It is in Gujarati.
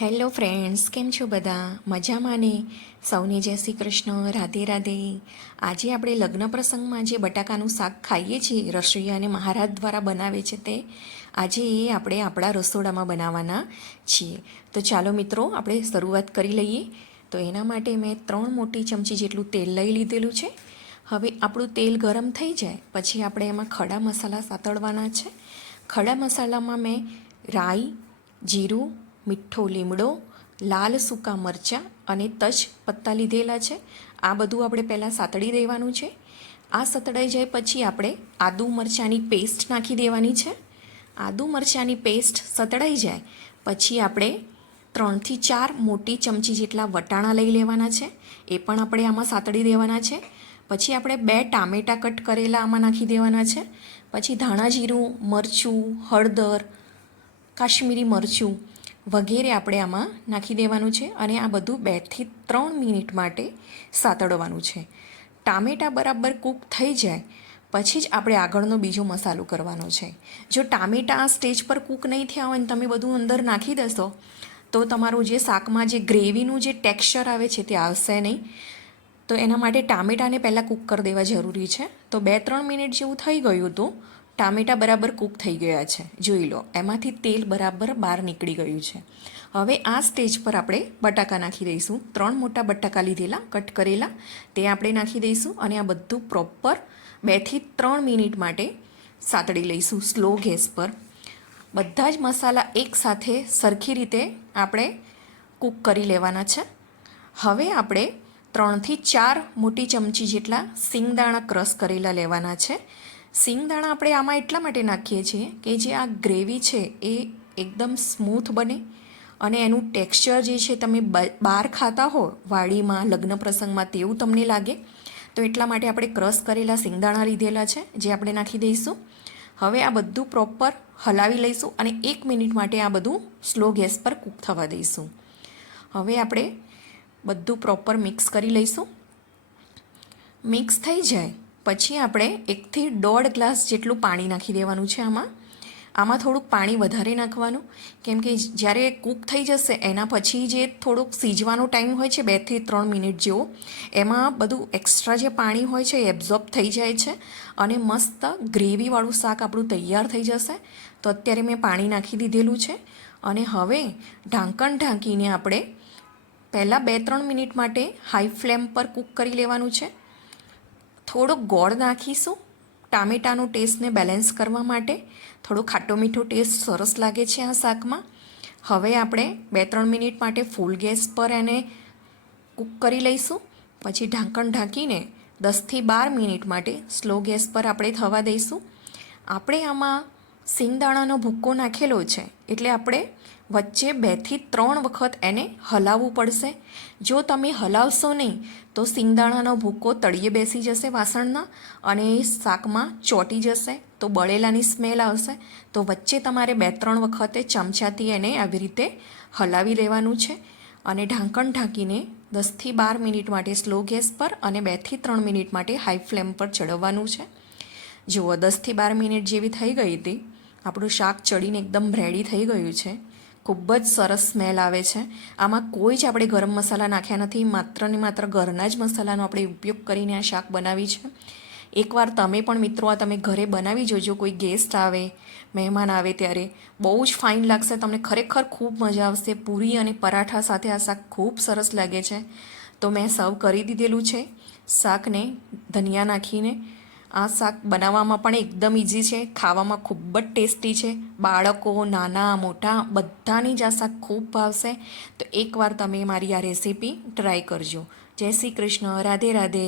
હેલો ફ્રેન્ડ્સ, કેમ છો બધા? મજામાં ને? સૌને જય શ્રી કૃષ્ણ, રાધે રાધે. આજે આપણે લગ્ન પ્રસંગમાં જે બટાકાનું શાક ખાઈએ છીએ, રસોઈયા અને મહારાજ દ્વારા બનાવે છે તે આજે આપણે આપણા રસોડામાં બનાવવાના છીએ. તો ચાલો મિત્રો, આપણે શરૂઆત કરી લઈએ. તો એના માટે મેં 3 મોટી ચમચી જેટલું તેલ લઈ લીધેલું છે. હવે આપણું તેલ ગરમ થઈ જાય પછી આપણે એમાં ખડા મસાલા સાતળવાના છે. ખડા મસાલામાં મેં રાઈ, જીરું, મીઠો લીમડો, લાલ સૂકા મરચાં અને તજ પત્તા લીધેલા છે. આ બધું આપણે પહેલાં સાતળી દેવાનું છે. આ સતળાઈ જાય પછી આપણે આદુ મરચાંની પેસ્ટ નાખી દેવાની છે. આદુ મરચાંની પેસ્ટ સતળાઈ જાય પછી આપણે 3થી 4 મોટી ચમચી જેટલા વટાણા લઈ લેવાના છે. એ પણ આપણે આમાં સાતળી દેવાના છે. પછી આપણે 2 ટામેટાં કટ કરેલા આમાં નાખી દેવાના છે. પછી ધાણા જીરું, મરચું, હળદર, કાશ્મીરી મરચું વગેરે આપણે આમાં નાખી દેવાનું છે અને આ બધું 2થી 3 મિનિટ માટે સાતળવાનું છે. ટામેટાં બરાબર કૂક થઈ જાય પછી જ આપણે આગળનો બીજો મસાલો કરવાનો છે. જો ટામેટાં આ સ્ટેજ પર કૂક નહીં થયા હોય અને તમે બધું અંદર નાખી દેશો તો તમારું જે શાકમાં જે ગ્રેવીનું જે ટેક્સચર આવે છે તે આવશે નહીં. તો એના માટે ટામેટાને પહેલાં કૂક કરી દેવા જરૂરી છે. તો 2-3 મિનિટ જેવું થઈ ગયું હતું. ટામેટાં બરાબર કૂક થઈ ગયા છે, જોઈ લો. એમાંથી તેલ બરાબર બહાર નીકળી ગયું છે. હવે આ સ્ટેજ પર આપણે બટાકા નાખી દઈશું. 3 મોટા બટાકા લીધેલા કટ કરેલા તે આપણે નાખી દઈશું અને આ બધું પ્રોપર 2થી 3 મિનિટ માટે સાતળી લઈશું સ્લો ગેસ પર. બધા જ મસાલા એકસાથે સરખી રીતે આપણે કૂક કરી લેવાના છે. હવે આપણે 3થી 4 મોટી ચમચી જેટલા સિંગદાણા ક્રશ કરેલા લેવાના છે. સિંગદાણા આપણે આમાં એટલા માટે નાખીએ છીએ કે જે આ ગ્રેવી છે એ એકદમ સ્મૂથ બને અને એનું ટેક્સચર જે છે તમે બહાર ખાતા હો વાડીમાં, લગ્ન પ્રસંગમાં તેવું તમને લાગે. તો એટલા માટે આપણે ક્રશ કરેલા સિંગદાણા લીધેલા છે જે આપણે નાખી દઈશું. હવે આ બધું પ્રોપર હલાવી લઈશું અને 1 મિનિટ માટે આ બધું સ્લો ગેસ પર કૂક થવા દઈશું. હવે આપણે બધું પ્રોપર મિક્સ કરી લઈશું. મિક્સ થઈ જાય પછી આપણે 1થી 1.5 ગ્લાસ જેટલું પાણી નાખી દેવાનું છે આમાં થોડુંક પાણી વધારે નાખવાનું, કેમ કે જ્યારે કૂક થઈ જશે એના પછી જે થોડુંક સીજવાનો ટાઈમ હોય છે 2થી 3 મિનિટ જેવો, એમાં બધું એક્સ્ટ્રા જે પાણી હોય છે એ એબ્ઝોર્બ થઈ જાય છે અને મસ્ત ગ્રેવીવાળું શાક આપણું તૈયાર થઈ જશે. તો અત્યારે મેં પાણી નાખી દીધેલું છે અને હવે ઢાંકણ ઢાંકીને આપણે પહેલાં 2-3 મિનિટ માટે હાઈ ફ્લેમ પર કૂક કરી લેવાનું છે. થોડોક ગોળ નાખીશું ટામેટાનો ટેસ્ટને બેલેન્સ કરવા માટે. થોડો ખાટો મીઠો ટેસ્ટ સરસ લાગે છે આ શાકમાં. હવે આપણે 2-3 મિનિટ માટે ફૂલ ગેસ પર એને કૂક કરી લઈશું. પછી ઢાંકણ ઢાંકીને 10થી 12 મિનિટ માટે સ્લો ગેસ પર આપણે થવા દઈશું. આપણે આમાં સિંગદાણાનો ભૂક્કો નાખેલો છે એટલે આપણે વચ્ચે 2થી 3 વખત એને હલાવવું પડશે. જો તમે હલાવશો નહીં તો સિંગદાણાનો ભૂક્કો તળિયે બેસી જશે વાસણના અને એ શાકમાં ચોંટી જશે તો બળેલાની સ્મેલ આવશે. તો વચ્ચે તમારે 2-3 વખતે ચમચાથી એને આવી રીતે હલાવી લેવાનું છે અને ઢાંકણ ઢાંકીને 10થી 12 મિનિટ માટે સ્લો ગેસ પર અને 2થી 3 મિનિટ માટે હાઈ ફ્લેમ પર ચડવવાનું છે. જુઓ, 10થી 12 મિનિટ જેવી થઈ ગઈ હતી. આપણું શાક ચડીને એકદમ રેડી થઈ ગયું છે. ખૂબ જ સરસ સ્મેલ આવે છે. આમાં કોઈ જ આપણે ગરમ મસાલા નાખ્યા નથી, માત્ર ને માત્ર ઘરના જ મસાલાનો આપણે ઉપયોગ કરીને આ શાક બનાવી છે. એકવાર તમે પણ મિત્રો આ તમે ઘરે બનાવી જોજો. કોઈ ગેસ્ટ આવે, મહેમાન આવે ત્યારે બહુ જ ફાઇન લાગશે તમને. ખરેખર ખૂબ મજા આવશે. પૂરી અને પરાઠા સાથે આ શાક ખૂબ સરસ લાગે છે. તો મેં સર્વ કરી દીધેલું છે શાકને ધનિયા નાખીને. આ શાક બનાવવામાં પણ એકદમ ઇઝી છે, ખાવામાં ખૂબ જ ટેસ્ટી છે. બાળકો, નાના મોટા બધાની જ આ શાક ખૂબ ભાવશે. તો એકવાર તમે મારી આ રેસીપી ટ્રાય કરજો. જય શ્રી કૃષ્ણ, રાધે રાધે.